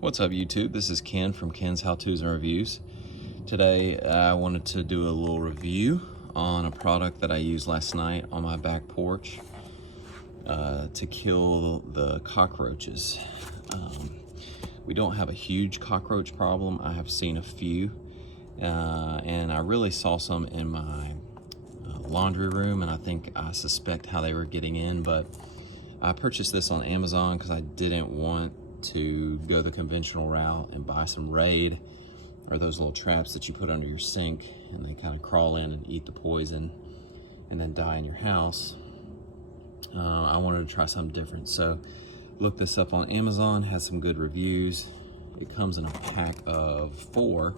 What's up, YouTube? This is Ken from Ken's How To's and Reviews. Today I wanted to do a little review on a product that I used last night on my back porch to kill the cockroaches. We don't have a huge cockroach problem. I have seen a few, and I really saw some in my laundry room, and I suspect how they were getting in, but I purchased this on Amazon because I didn't want to go the conventional route and buy some Raid or those little traps that you put under your sink and they kind of crawl in and eat the poison and then die in your house. I wanted to try something different, so looked this up on Amazon, has some good reviews. It comes in a pack of 4.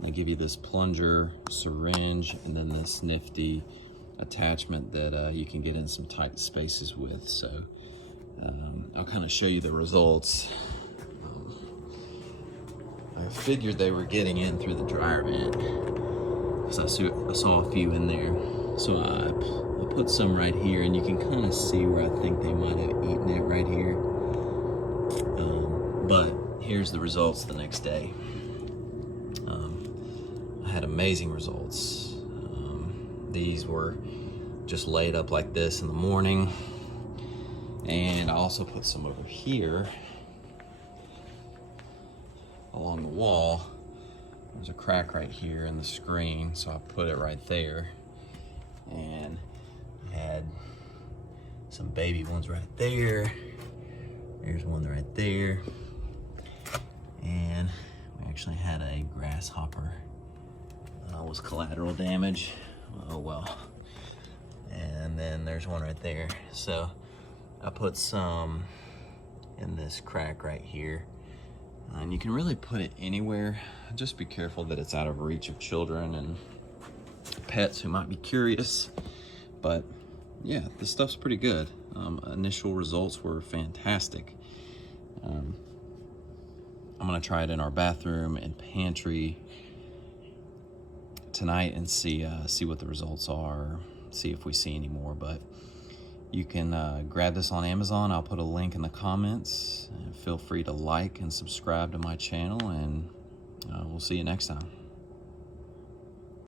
They give you this plunger, syringe, and then this nifty attachment that you can get in some tight spaces with. So I'll kind of show you the results. I figured they were getting in through the dryer vent because I saw a few in there. So I put some right here, and you can kind of see where I think they might have eaten it right here. But here's the results the next day. I had amazing results. These were just laid up like this in the morning. And I also put some over here along the wall. There's a crack right here in the screen, so I put it right there. And I had some baby ones right there. There's one right there. And we actually had a grasshopper. Was collateral damage. Oh well. And then there's one right there. So I put some in this crack right here, and you can really put it anywhere. Just be careful that it's out of reach of children and pets who might be curious. But yeah, this stuff's pretty good. Initial results were fantastic. I'm gonna try it in our bathroom and pantry tonight and see what the results are, see if we see any more. But you can grab this on Amazon. I'll put a link in the comments. And feel free to like and subscribe to my channel, and we'll see you next time.